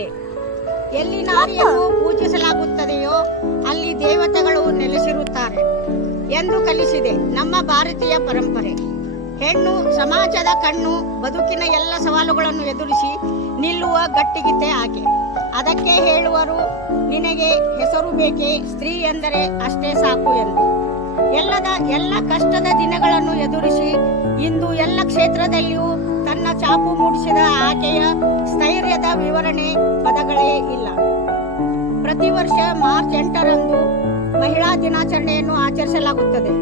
ಎಲ್ಲಿ ನಾರಿಯನ್ನು ಪೂಜಿಸಲಾಗುತ್ತದೆಯೋ ಅಲ್ಲಿ ದೇವತೆಗಳು ನೆಲೆಸಿರುತ್ತಾರೆ ಎಂದು ಕಲಿಸಿದೆ ನಮ್ಮ ಭಾರತೀಯ ಪರಂಪರೆ. ಹೆಣ್ಣು ಸಮಾಜದ ಕಣ್ಣು, ಬದುಕಿನ ಎಲ್ಲ ಸವಾಲುಗಳನ್ನು ಎದುರಿಸಿ ನಿಲ್ಲುವ ಗಟ್ಟಿಗಿತೆ ಆಕೆ. ಅದಕ್ಕೆ ಹೇಳುವರು, ನಿನಗೆ ಹೆಸರು ಬೇಕೆ, ಸ್ತ್ರೀ ಎಂದರೆ ಅಷ್ಟೇ ಸಾಕು ಎಂದು. ಎಲ್ಲ ಕಷ್ಟದ ದಿನಗಳನ್ನು ಎದುರಿಸಿ ಇಂದು ಎಲ್ಲ ಕ್ಷೇತ್ರದಲ್ಲಿಯೂ ತನ್ನ ಛಾಪು ಮೂಡಿಸಿದ ಆಕೆಯ ಸ್ಥೈರ್ಯದ ವಿವರಣೆ ಪದಗಳೇ ಇಲ್ಲ. ಪ್ರತಿ ವರ್ಷ ಮಾರ್ಚ್ 8ರಂದು ಮಹಿಳಾ ದಿನಾಚರಣೆಯನ್ನು ಆಚರಿಸಲಾಗುತ್ತದೆ.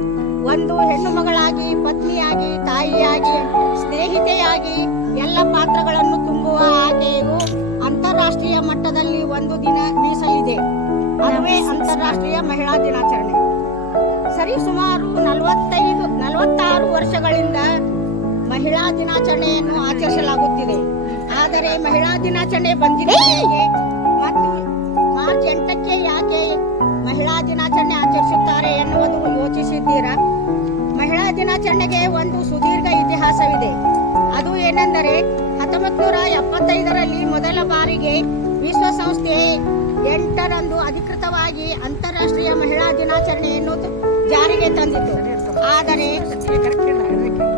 ಒಂದು ಹೆಣ್ಣು ಮಗಳಾಗಿ, ಪತ್ನಿಯಾಗಿ, ತಾಯಿಯಾಗಿ, ಸ್ನೇಹಿತೆಯಾಗಿ ಎಲ್ಲ ಪಾತ್ರಗಳನ್ನು ತುಂಬುವ ಆಕೆಯು ಅಂತಾರಾಷ್ಟ್ರೀಯ ಮಟ್ಟದಲ್ಲಿ ಒಂದು ದಿನ ಮೀಸಲಿದೆ. ಅದುವೇ ಅಂತಾರಾಷ್ಟ್ರೀಯ ಮಹಿಳಾ ದಿನಾಚರಣೆ. ಸರಿಸುಮಾರು 46 ವರ್ಷಗಳಿಂದ ಮಹಿಳಾ ದಿನಾಚರಣೆಯನ್ನು ಆಚರಿಸಲಾಗುತ್ತಿದೆ. ಆದರೆ ಮಹಿಳಾ ದಿನಾಚರಣೆ ಬಂದಿದೆ ಹೇಗೆ ಮತ್ತು ಮಾರ್ಚ್ 8ಕ್ಕೆ ಯಾಕೆ ಮಹಿಳಾ ದಿನಾಚರಣೆ ಆಚರಿಸುತ್ತಾರೆ ಎನ್ನುವುದು ಯೋಚಿಸಿದ್ದೀರಾ? ಮಹಿಳಾ ದಿನಾಚರಣೆಗೆ ಒಂದು ಸುದೀರ್ಘ ಇತಿಹಾಸವಿದೆ. ಅದು ಏನೆಂದರೆ 1975ರಲ್ಲಿ ಮೊದಲ ಬಾರಿಗೆ ವಿಶ್ವಸಂಸ್ಥೆ 8ರಂದು ಅಧಿಕೃತವಾಗಿ ಅಂತಾರಾಷ್ಟ್ರೀಯ ಮಹಿಳಾ ದಿನಾಚರಣೆಯನ್ನು ಜಾರಿಗೆ ತಂದಿತು. ಆದರೆ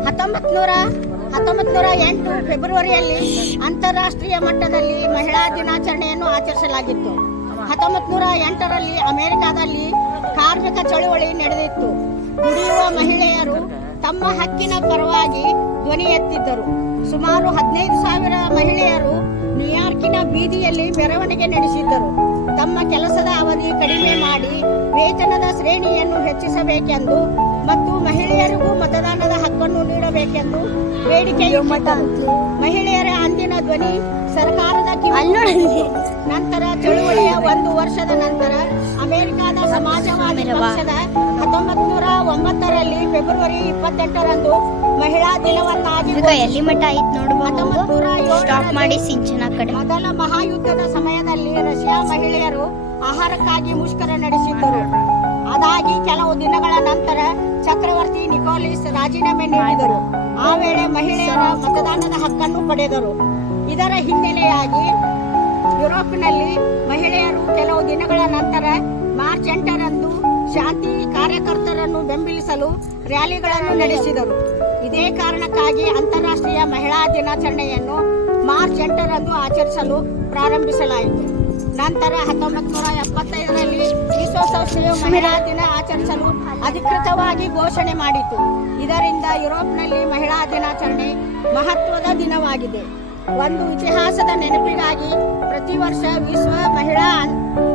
1908 ಫೆಬ್ರವರಿಯಲ್ಲಿ ಅಂತಾರಾಷ್ಟ್ರೀಯ ಮಟ್ಟದಲ್ಲಿ ಮಹಿಳಾ ದಿನಾಚರಣೆಯನ್ನು ಆಚರಿಸಲಾಗಿತ್ತು. 1908ರಲ್ಲಿ ಅಮೆರಿಕಾದಲ್ಲಿ ಕಾರ್ಮಿಕ ಚಳುವಳಿ ನಡೆದಿತ್ತು. ದುಡಿಯುವ ಮಹಿಳೆಯರು ತಮ್ಮ ಹಕ್ಕಿನ ಪರವಾಗಿ ಧ್ವನಿ ಎತ್ತಿದ್ದರು. ಸುಮಾರು 15,000 ಮಹಿಳೆಯರು ನ್ಯೂಯಾರ್ಕಿನ ಬೀದಿಯಲ್ಲಿ ಮೆರವಣಿಗೆ ನಡೆಸಿದ್ದರು. ತಮ್ಮ ಕೆಲಸದ ಅವಧಿ ಕಡಿಮೆ ಮಾಡಿ ವೇತನದ ಶ್ರೇಣಿಯನ್ನು ಹೆಚ್ಚಿಸಬೇಕೆಂದು ಮತ್ತು ಮಹಿಳೆಯರಿಗೂ ಮತದಾನದ ಹಕ್ಕನ್ನು ನೀಡಬೇಕೆಂದು ಬೇಡಿಕೆ ಇಟ್ಟಿದ್ದರು. ಮಹಿಳೆಯರ ಅಂದಿನ ಧ್ವನಿ ಸರ್ಕಾರದ ಕಿವಿಯಲ್ಲಿ. ನಂತರ ಚಳುವಳಿಯ 1 ವರ್ಷದ ನಂತರ ಅಮೆರಿಕದ ಸಮಾಜವಾದಿ ಪಕ್ಷದ 1909ರಲ್ಲಿ ಫೆಬ್ರವರಿ 28ರಂದು ಮಹಿಳಾ ದಿನವನ್ನಾಗಿ ಮೊದಲ ಮಹಾಯುದ್ಧದ ಸಮಯದಲ್ಲಿ ರಷ್ಯಾ ಮಹಿಳೆಯರು ಆಹಾರಕ್ಕಾಗಿ ಮುಷ್ಕರ ನಡೆಸಿದ್ದರು. ಅದಾಗಿ ಕೆಲವು ದಿನಗಳ ನಂತರ ಚಕ್ರವರ್ತಿ ನಿಕೋಲಿಸ್ ರಾಜೀನಾಮೆ ನೀಡಿದರು. ಆ ವೇಳೆ ಮಹಿಳೆಯರ ಮತದಾನದ ಹಕ್ಕನ್ನು ಪಡೆದರು. ಇದರ ಹಿನ್ನೆಲೆಯಾಗಿ ಯುರೋಪ್ನಲ್ಲಿ ಮಹಿಳೆಯರು ಕೆಲವು ದಿನಗಳ ನಂತರ ಮಾರ್ಚ್ 8ರಂದು ಶಾಂತಿ ಕಾರ್ಯಕರ್ತರನ್ನು ಬೆಂಬಲಿಸಲು ರ್ಯಾಲಿಗಳನ್ನು ನಡೆಸಿದರು. ಇದೇ ಕಾರಣಕ್ಕಾಗಿ ಅಂತಾರಾಷ್ಟ್ರೀಯ ಮಹಿಳಾ ದಿನಾಚರಣೆಯನ್ನು ಮಾರ್ಚ್ 8ರಂದು ಆಚರಿಸಲು ಪ್ರಾರಂಭಿಸಲಾಯಿತು. ನಂತರ 1975ರಲ್ಲಿ ವಿಶ್ವಸಂಸ್ಥೆಯು ಮಹಿಳಾ ದಿನ ಆಚರಿಸಲು ಅಧಿಕೃತವಾಗಿ ಘೋಷಣೆ ಮಾಡಿತು. ಇದರಿಂದ ಯುರೋಪ್ನಲ್ಲಿ ಮಹಿಳಾ ದಿನಾಚರಣೆ ಮಹತ್ವದ ದಿನವಾಗಿದೆ. ಒಂದು ಇತಿಹಾಸದ ನೆನಪಿಗಾಗಿ ಪ್ರತಿ ವರ್ಷ ವಿಶ್ವ ಮಹಿಳಾ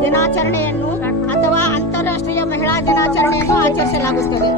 ದಿನಾಚರಣೆಯನ್ನು ಅಥವಾ ಅಂತಾರಾಷ್ಟ್ರೀಯ ಮಹಿಳಾ ದಿನಾಚರಣೆಯನ್ನು ಆಚರಿಸಲಾಗುತ್ತದೆ.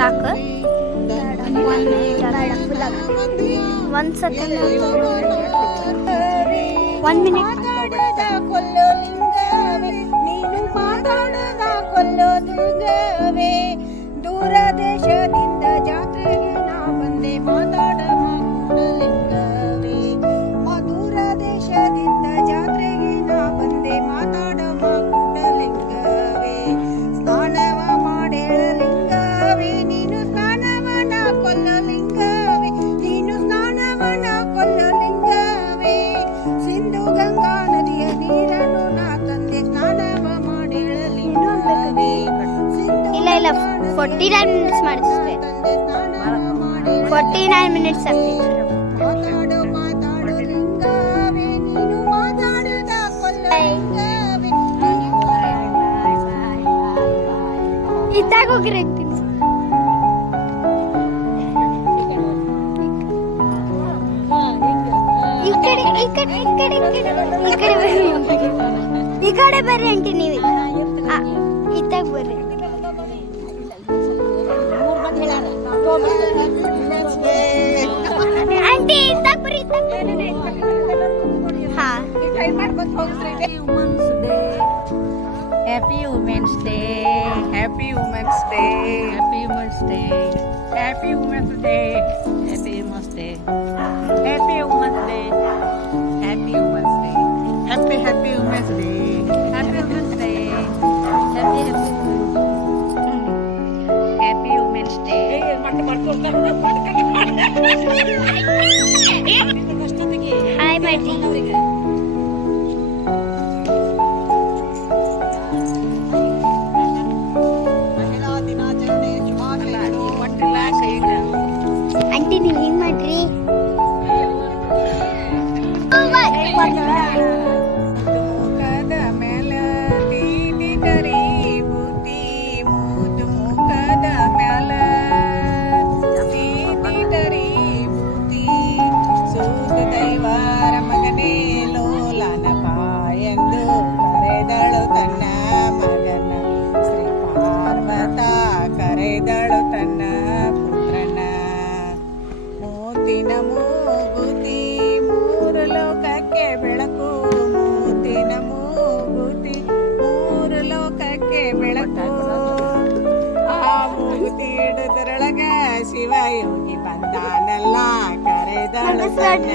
ಸಾಕು 1 ಸೆಕೆಂಡ್ 1 ಮಿನಿಟ್. ನೀನು ಮಾತಾಡದ ಕೊಲ್ಲೋದುಂಗವೇ, ದೂರ ದೇಶದಿಂದ ಜಾತ್ರೆಗೆ ನಾ ಬಂದೆ ಮಾತಾಡ ಕೂಡಲಿಂಗವೇ. ಮಧುರ ದೇಶದಿಂದ ಜಾತ್ರೆಗೆ ನಾ ಬಂದೆ ಮಾತಾಡ ಕೂಡಲಿಂಗವೇ. ಸ್ನಾನವ ಮಾಡೇಳಲಿಂಗವೇ, ನೀನು ಸ್ನಾನವನ ಕೊಲ್ಲಲಿಂಗವೇ, ನೀನು ಸ್ನಾನವನ ಕೊಲ್ಲಲಿಂಗವೇ. ಸಿಂಧು ಗಂಗಾ ನದಿಯ ನೀರನ್ನು ನಾ ತಂದೆ ಸ್ನಾನವ ಮಾಡೇಳಲಿಂಗವೇ. ಇಲ್ಲ 49 ಮಿನಿಟ್ಸ್ ಮಾಡಿಸ್ತೇವೆ. 49 ಮಿನಿಟ್ಸ್ ಆಗ್ತಿತ್ತು. ಇದ್ದಾಗ ಹೋಗಿರಿ ಅಂತೀನಿ. ಈ ಕಡೆ ಈ ಕಡೆ ಈ ಕಡೆ ಈ ಕಡೆ ಈ ಕಡೆ ಬರ್ರಿ ಆಂಟಿ ನೀವು ಇದ್ದಾಗ ಬರ್ರಿ. ಆಂಟಿ ಇದ್ದಾಗ ಬರ್ರಿ ಹಾ. Happy Women's Day. Happy Women's Day. Happy Women's Day. Happy Women's Day. Happy Women's Day. Happy Women's Day. Happy Women's Day. Happy Women's Day. Happy Women's Day. Happy Women's Day. Hi ಮಾಡ್ರಿ. Aunty ನೀವು ಏನ್ ಮಾಡ್ರಿ? ಮುಖದ ಮೇಲ ತೀಟಿಟರಿ ಬುದ್ಧಿ ಮುದ್ದು ಮುಖದ ಮ್ಯಾಲ ತೀಟಿಟರಿ ಬುದ್ಧಿ ಸೂತ ದೈವಾರ ಮಗನೇ ಲೋಲನ ಎಂದು ಕರೆದಳು ತನ್ನ ಮಗನ ಶ್ರೀ ಪಾರ್ವತ ಕರೆದಳು ತನ್ನ ಪುತ್ರನ ಮೂತಿನ ಮೂಗುತಿ ಮೂರು ಲೋಕಕ್ಕೆ ಬೆಳಕು ಮೂತಿನ ಮೂಗುತಿ ಮೂರು ಲೋಕಕ್ಕೆ ಬೆಳಕು ಆ ಮೂಗುತಿ ಹಿಡಿದರೊಳಗ ಶಿವಯೋಗಿ ಬಂದಾನಲ್ಲ ಕರೆದಳು ತನ್ನ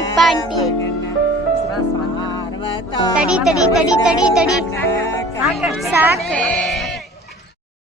ಮಗನ ಪಾರ್ವತ ತಡಿ ತಡಿ ತಡಿ ತಡಿ ತಡಿ ಸಾಕು.